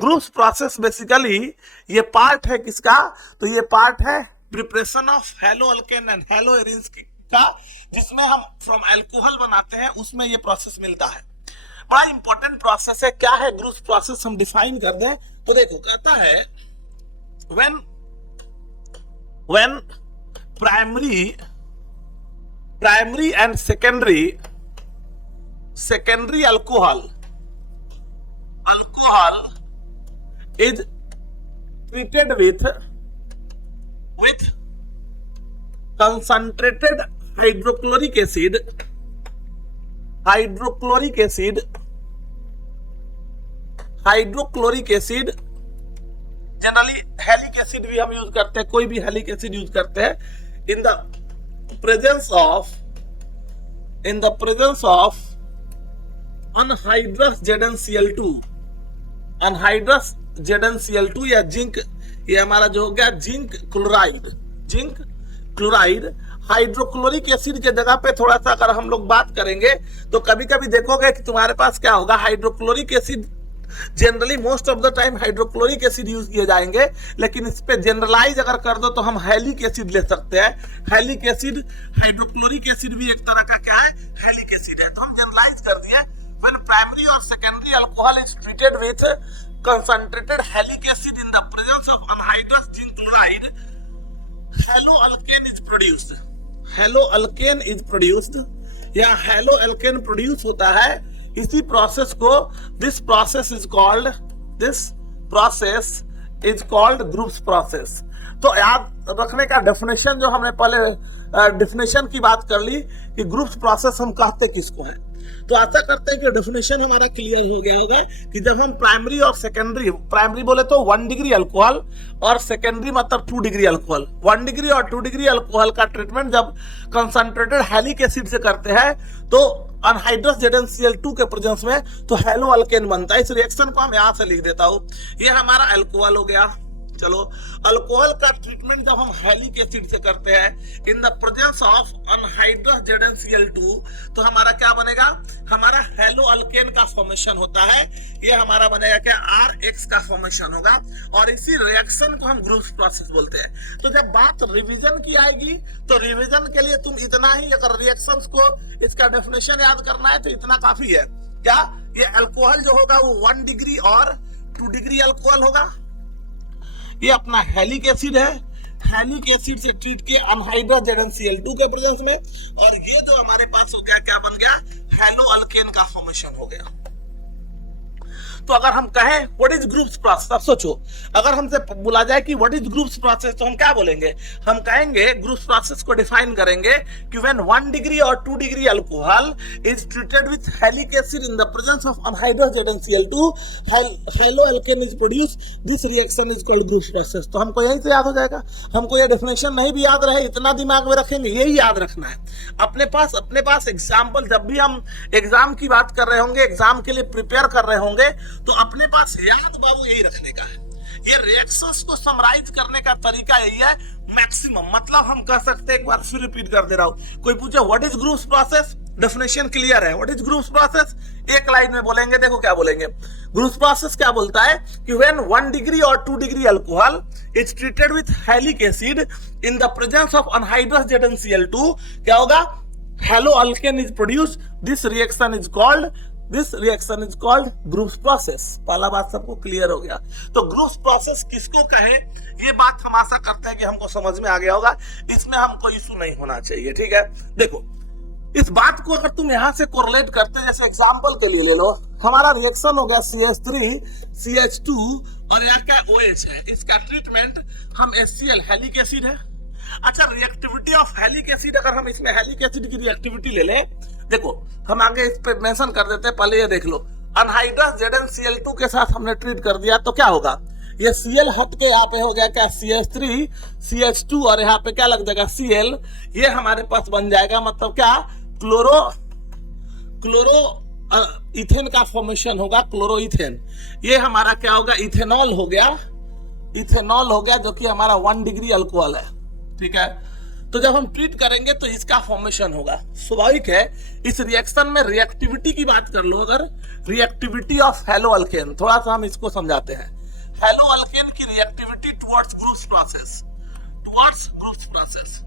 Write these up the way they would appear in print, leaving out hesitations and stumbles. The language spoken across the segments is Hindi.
ग्रुप्स प्रोसेस बेसिकली ये पार्ट है किसका, तो ये पार्ट है preparation of hello alkane and hello arenes का, जिसमें हम फ्रॉम अल्कोहल बनाते हैं, उसमें ये प्रोसेस मिलता है। बड़ा इंपॉर्टेंट प्रोसेस है। क्या है ग्रुप्स प्रोसेस, हम डिफाइन कर दें तो देखो, कहता है when primary and secondary alcohol is treated with concentrated hydrochloric acid generally हेलिक acid भी हम यूज करते हैं, कोई भी हेलिक एसिड यूज करते हैं, in the presence of anhydrous ZnCl2 या जिंक, ये हमारा जो हो गया जिंक क्लोराइड हाइड्रोक्लोरिक एसिड के जगह पे थोड़ा सा अगर हम लोग बात करेंगे तो कभी कभी देखोगे कि तुम्हारे पास क्या होगा, hydrochloric acid, generally most of the time hydrochloric acid use किए जाएंगे, लेकिन इस पे जनरलाइज अगर कर दो तो हम हेलिक एसिड ले सकते हैं। हेलिक एसिड, हाइड्रोक्लोरिक एसिड भी एक तरह का क्या है, हेलिक एसिड है, तो हम जनरलाइज कर दिए। व्हेन प्राइमरी और secondary alcohol is treated with concentrated हेलिक acid in the presence of anhydrous zinc chloride, hello alkane is produced या हेलो अल्केन प्रोड्यूस होता है। इसी प्रोसेस को this process is called groups process. तो याद रखने का डेफिनेशन, जो हमने पहले डेफिनेशन की बात कर ली कि ग्रुप्स प्रोसेस हम कहते किसको है, तो आशा करते हैं कि डेफिनेशन हमारा क्लियर हो गया होगा कि जब हम प्राइमरी और सेकेंडरी, प्राइमरी बोले तो 1 डिग्री अल्कोहल और सेकेंडरी मतलब 2 डिग्री अल्कोहल, 1 डिग्री और 2 डिग्री अल्कोहल का ट्रीटमेंट जब कंसंट्रेटेड हेलिक एसिड से करते हैं तो अनहाइड्रस ZnCl2 के प्रेजेंस में तो हेलो अल्केन बनता है। इस रिएक्शन को हम यहां से लिख देता हूं, ये हमारा अल्कोहल हो गया। चलो, अल्कोहल का ट्रीटमेंट जब हम हेलिक एसिड से करते हैं in the presence of anhydrous ZnCl2 तो हमारा क्या बनेगा, हमारा हेलो अल्केन का फॉर्मेशन होता है। ये हमारा बनेगा क्या, RH का फॉर्मेशन होगा, और इसी रिएक्शन को हम ग्रुप्स प्रोसेस बोलते हैं। तो जब बात रिवीजन की आएगी तो रिवीजन के लिए तुम इतना ही, अगर रिएक्शंस को इसका डेफिनेशन याद करना है तो इतना काफी है। क्या, ये अल्कोहल जो होगा वो 1 डिग्री और 2 डिग्री अल्कोहल होगा, ये अपना हेलिक एसिड है, हेलिक एसिड से ट्रीट किया अनहाइड्रस ZnCl2 के प्रेजेंस में, और ये जो हमारे पास हो गया क्या बन गया, हेलो अल्केन का फॉर्मेशन हो गया। तो अगर हम कहें व्हाट इज ग्रुप्स प्रोसेस, अब सोचो अगर हमसे बोला जाए कि व्हाट इज ग्रुप्स प्रोसेस तो हम क्या बोलेंगे, हम कहेंगे ग्रुप्स प्रोसेस को डिफाइन करेंगे कि व्हेन 1 डिग्री और 2 degree alcohol is treated with हेलिक acid in the presence of anhydrous ZnCl2, hello alkane is produced, this reaction is called groups process. तो हमको यही से याद हो जाएगा, हमको ये डेफिनेशन नहीं भी याद रहे, इतना दिमाग में रखेंगे, यही याद रखना है अपने पास एग्जाम्पल। जब भी हम एग्जाम की बात कर रहे होंगे, एग्जाम के लिए प्रिपेयर कर रहे होंगे, तो अपने पास याद बाबू यही रखने का है। ये रिएक्शंस को समराइज करने का तरीका यही है मैक्सिमम, मतलब हम कह सकते हैं, एक बार फिर रिपीट कर दे रहा हूं, कोई पूछे what is groups process, definition clear है। व्हाट इज ग्रुप्स प्रोसेस एक लाइन में बोलेंगे, देखो क्या बोलेंगे, ग्रुप्स प्रोसेस क्या बोलता है कि व्हेन 1 डिग्री और 2 degree alcohol is treated with हेलिक acid in the presence of anhydrous ZnCl2, क्या होगा, hello alkane is produced, this reaction is called groups process. पहला बात सबको क्लियर हो गया। तो ग्रुप्स प्रोसेस किसको कहे, ये बात हम आशा करते हैं कि हमको समझ में आ गया होगा, इसमें हमको इशू नहीं होना चाहिए, ठीक है। देखो, इस बात को अगर तुम यहां से कोरिलेट करते, जैसे एग्जांपल के लिए ले लो, हमारा रिएक्शन हो गया CH3CH2 और यहाँ क्या OH है, इसका ट्रीटमेंट हम HCl हेलिक एसिड है। अच्छा, रिएक्टिविटी ऑफ हेलिक एसिड, अगर हम इसमें हेलिक एसिड की रिएक्टिविटी ले लें, देखो हम आगे इस पे मेंशन कर देते हैं, पहले ये देख लो, अनहाइड्रस ZnCl2 के साथ हमने ट्रीट कर दिया तो क्या होगा, ये Cl हट के यहाँ पे हो गया क्या CH3CH2 और यहाँ पे क्या लग जाएगा Cl, ये हमारे पास बन जाएगा मतलब क्या, क्लोरो इथेन का फॉर्मेशन होगा, क्लोरोइथेन। ये हमारा क्या होगा, इथेनॉल हो गया, जो कि हमारा 1 डिग्री अल्कोहल है, ठीक है। तो जब हम ट्रीट करेंगे तो इसका फॉर्मेशन होगा। स्वाभाविक है इस रिएक्शन में रिएक्टिविटी की बात कर लो, अगर रिएक्टिविटी ऑफ हेलो अल्केन, थोड़ा सा हम इसको समझाते हैं। हेलो अल्केन की reactivity towards groups process, towards groups process,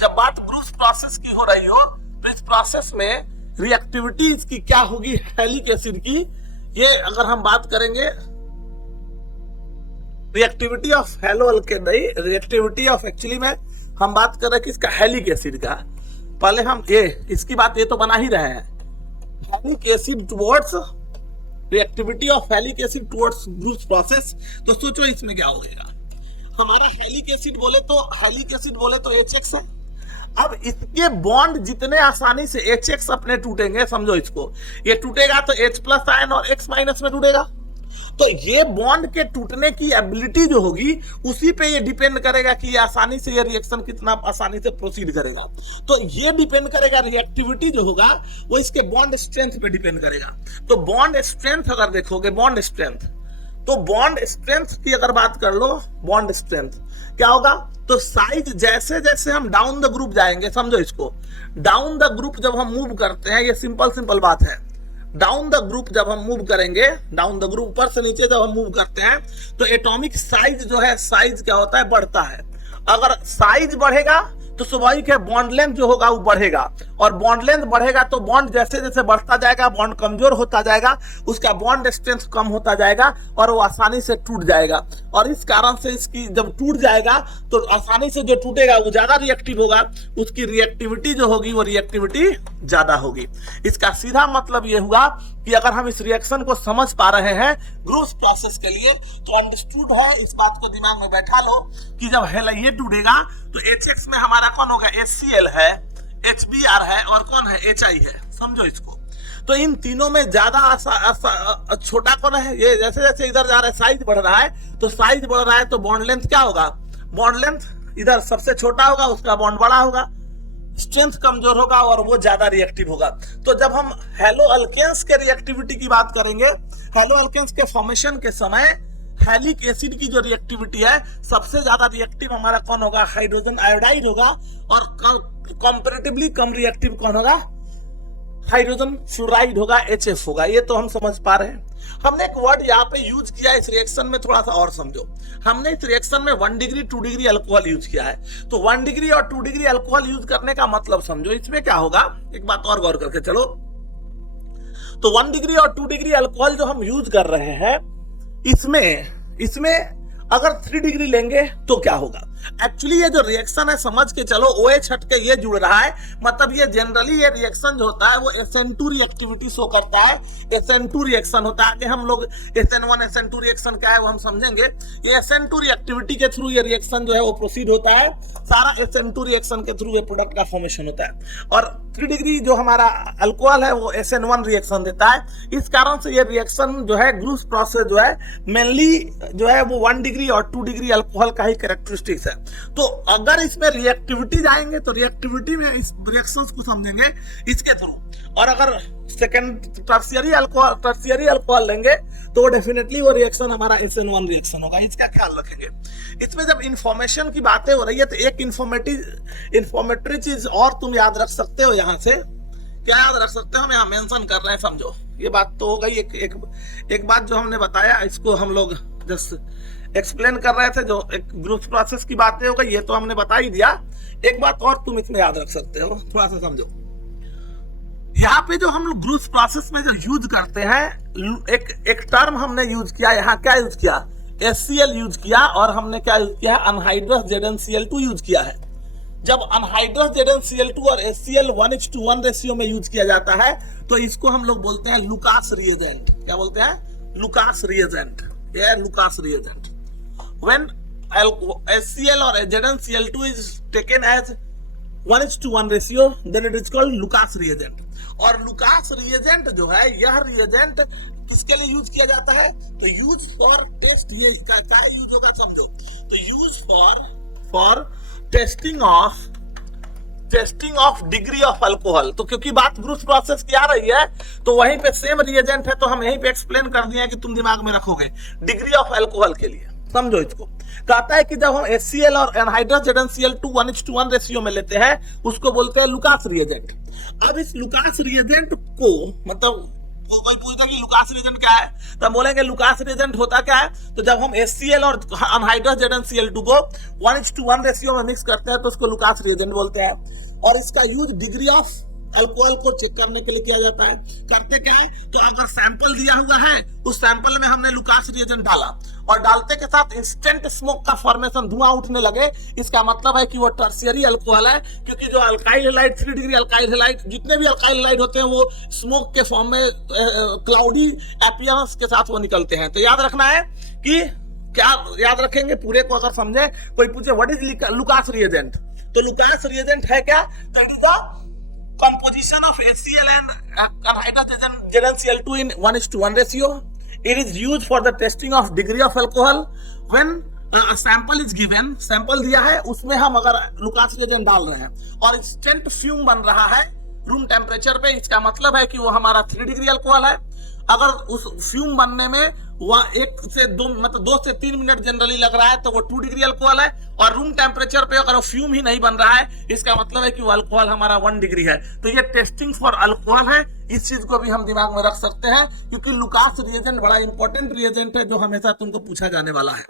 जब बात ग्रुप्स प्रोसेस की हो रही हो तो इस प्रोसेस में रिएक्टिविटी इसकी क्या होगी, हेलिक एसिड की। ये अगर हम बात करेंगे रिएक्टिविटी ऑफ हेलो अल्केन नहीं, रिएक्टिविटी ऑफ एक्चुअली में हम बात कर रहे हैं कि इसका हेलिक एसिड का। पहले हम ये इसकी बात ये तो बना ही रहे हैं, helic acid towards reactivity of helic acid towards groups process. तो सोचो इसमें क्या होगा, हमारा हेलिक एसिड बोले तो HX है। अब इसके बॉन्ड जितने आसानी से HX अपने टूटेंगे, समझो इसको, ये टूटेगा तो H प्लस आयन और X माइनस में टूटेगा। तो ये बॉन्ड के टूटने की एबिलिटी जो होगी उसी पे ये डिपेंड करेगा कि ये आसानी से ये रिएक्शन कितना आसानी से प्रोसीड करेगा। तो ये डिपेंड करेगा, रिएक्टिविटी जो होगा वो इसके बॉन्ड स्ट्रेंथ पे डिपेंड करेगा। तो बॉन्ड स्ट्रेंथ अगर देखोगे, बॉन्ड स्ट्रेंथ, तो बॉन्ड स्ट्रेंथ की अगर बात कर लो, बॉन्ड स्ट्रेंथ क्या होगा, तो साइज जैसे जैसे हम डाउन द ग्रुप जाएंगे, समझो इसको, डाउन द ग्रुप जब हम मूव करते हैं, ये सिंपल बात है, डाउन द ग्रुप जब हम मूव करेंगे, डाउन द ग्रुप ऊपर से नीचे जब हम मूव करते हैं तो एटॉमिक साइज जो है, साइज क्या होता है, बढ़ता है। अगर साइज बढ़ेगा तो स्वाभाविक है बॉन्ड लेंथ जो होगा वो बढ़ेगा, और बॉन्ड लेंथ बढ़ेगा तो बॉन्ड जैसे जैसे बढ़ता जाएगा बॉन्ड कमजोर होता जाएगा, उसका बॉन्ड स्ट्रेंथ कम होता जाएगा और वो आसानी से टूट जाएगा। और इस कारण से इसकी जब टूट जाएगा तो आसानी से जो टूटेगा वो ज्यादा रिएक्टिव होगा, उसकी रिएक्टिविटी जो होगी वो रिएक्टिविटी ज्यादा होगी। इसका सीधा मतलब ये हुआ कि अगर हम इस रिएक्शन को समझ पा रहे हैं ग्रुप्स प्रोसेस के लिए तो अंडरस्टूड है, इस बात को दिमाग में बैठा लो कि जब ये टूटेगा तो HX में हमारा कौन होगा, HCl है, HBr है और कौन है, HI है, समझो इसको। तो इन तीनों में ज्यादा छोटा कौन है, ये जैसे जैसे इधर जा रहा है साइज बढ़ रहा है, तो साइज बढ़ रहा है तो बॉन्ड लेंथ क्या होगा, बॉन्ड लेंथ इधर सबसे छोटा होगा, उसका बॉन्ड बड़ा होगा, स्ट्रेंथ कमजोर होगा और वो ज्यादा रिएक्टिव होगा। तो जब हम हेलो अल्केन्स के रिएक्टिविटी की बात करेंगे, हेलो अल्केन्स के फॉर्मेशन के समय हेलिक एसिड की जो रिएक्टिविटी है, सबसे ज्यादा रिएक्टिव हमारा कौन होगा, हाइड्रोजन आयोडाइड होगा, और कंपैरेटिवली कम रिएक्टिव कौन होगा, हाइड्रोजन फ्लोराइड होगा, HF होगा। ये तो हम समझ पा रहे हैं। हमने एक वर्ड यहाँ पे यूज किया है इस रिएक्शन में, थोड़ा सा और समझो। हमने इस रिएक्शन में 1 डिग्री 2 डिग्री अल्कोहल यूज किया है। तो 1 डिग्री और 2 डिग्री अल्कोहल यूज करने का मतलब समझो, इसमें क्या होगा, एक बात और गौर करके चलो। तो 1 डिग्री और 2 डिग्री अल्कोहल जो हम यूज कर रहे हैं, इसमें अगर 3 डिग्री लेंगे तो क्या होगा। एक्चुअली ये जो रिएक्शन है समझ के चलो, OH हट के ये जुड़ रहा है, मतलब ये जनरली ये रिएक्शन जो होता है वो SN2 रिएक्टिविटी शो करता है, SN2 रिएक्शन होता है। आगे हम लोग SN1 SN2 रिएक्शन क्या है वो हम समझेंगे। ये SN2 रिएक्टिविटी के थ्रू ये रिएक्शन जो है वो प्रोसीड होता है, सारा SN2 रिएक्शन के थ्रू ये प्रोडक्ट का फॉर्मेशन होता है। और 3 डिग्री जो हमारा अल्कोहल है वो SN1 रिएक्शन देता है। इस कारण से ये रिएक्शन जो है ग्रुप्स प्रोसेस जो है मेनली जो है वो 1 डिग्री और 2 डिग्री अल्कोहल का ही कैरेक्टरिस्टिक्स है। तो अगर इसमें रिएक्टिविटी जाएंगे तो रिएक्टिविटी में इस रिएक्शंस को समझेंगे इसके थ्रू, और अगर सेकेंड टर्शियरी अल्कोहल लेंगे तो डेफिनेटली वो रिएक्शन हमारा SN1 रिएक्शन होगा। इसका ख्याल रखेंगे। इसमें जब इंफॉर्मेशन की बातें हो रही है तो एक इंफॉर्मेटरी चीज और तुम याद रख सकते हो, यहाँ से क्या याद रख सकते हो, हम यहाँ मेंशन कर रहे हैं, समझो। ये बात तो हो गई, एक बात जो हमने बताया इसको हम लोग जस्ट एक्सप्लेन कर रहे थे, जो एक ग्रुप प्रोसेस की बातें हो गई, ये तो हमने बता ही दिया। एक बात और तुम इसमें याद रख सकते हो, थोड़ा सा समझो। यहाँ पे जो हम लोग ग्रुप प्रोसेस में जो यूज करते हैं, एक टर्म हमने यूज किया, यहाँ क्या यूज किया, HCl यूज किया, और हमने क्या यूज किया है, अनहाइड्रस ZnCl2 यूज किया है। जब अनहाइड्रस ZnCl2 और HCl 1:1 रेशियो में यूज किया जाता है तो इसको हम लोग बोलते हैं लुकास रिएजेंट। क्या बोलते हैं, लुकास रिएजेंट। ये Lucas reagent. When HCl or ZnCl2 is taken as 1:1 ratio, then it is called Lucas reagent. और लुकास रिएजेंट जो है, यह रिएजेंट किसके लिए यूज किया जाता है, तो यूज फॉर टेस्ट, ये क्या यूज होगा समझो, तो use for testing of degree of alcohol. तो क्योंकि बात ग्रुप प्रोसेस की आ रही है तो वहीं पे सेम रिएजेंट है, तो हम यहीं पे एक्सप्लेन कर दिए कि तुम दिमाग में रखोगे डिग्री ऑफ अल्कोहल के लिए। समझो इसको। कहता है कि जब हम HCl और एनहाइड्रस ZnCl2 1:1 रेशियो में लेते हैं उसको बोलते हैं लुकास रिएजेंट। अब इस लुकास रिएजेंट को मतलब कोई पूछता कि लुकास रिएजेंट क्या है तो हम बोलेंगे लुकास रिएजेंट होता क्या है। तो जब हम HCl और एनहाइड्रस ZnCl2 को 1:1 रेशियो में मिक्स करते हैं तो उसको लुकास रिएजेंट बोलते हैं। और इसका यूज डिग्री ऑफ अल्कोहल को चेक करने के लिए किया जाता है। करते क्या है तो अगर सैंपल दिया हुआ है उस सैंपल में हमने लुकास रिएजेंट डाला और डालते के साथ इंस्टेंट स्मोक का फॉर्मेशन धुआं उठने लगे, इसका मतलब है कि वो टर्शियरी अल्कोहल है। क्योंकि जो alkyl halide 3 degree alkyl halide जितने भी अल्काइल हैलाइड होते हैं वो स्मोक के फॉर्म में क्लाउडी अपीयरेंस के साथ वो निकलते हैं। तो याद रखना है कि क्या याद रखेंगे पूरे को। अगर समझे कोई पूछे व्हाट इज लुकास रिएजेंट तो लुकास रिएजेंट है क्या तो it is the composition of HCl and anhydrous ZnCl2 in 1:1 ratio. It is used for the testing of degree of alcohol. When a sample is given, sample दिया है उसमें हम अगर लुकास रिएजेंट डाल रहे हैं और इंस्टेंट फ्यूम बन रहा है रूम टेम्परेचर पे, इसका मतलब है कि वो हमारा 3 डिग्री अल्कोहल है। अगर उस फ्यूम बनने में वह 1 से 2 मतलब 2 से 3 मिनट जनरली लग रहा है तो वो 2 डिग्री अल्कोहल है। और रूम टेम्परेचर पे अगर वो फ्यूम ही नहीं बन रहा है इसका मतलब है कि वो अल्कोहल हमारा 1 डिग्री है। तो ये टेस्टिंग फॉर अल्कोहल है, इस चीज को भी हम दिमाग में रख सकते हैं क्योंकि लुकास रिएजेंट बड़ा इंपॉर्टेंट रिएजेंट है जो हमेशा तुमको पूछा जाने वाला है।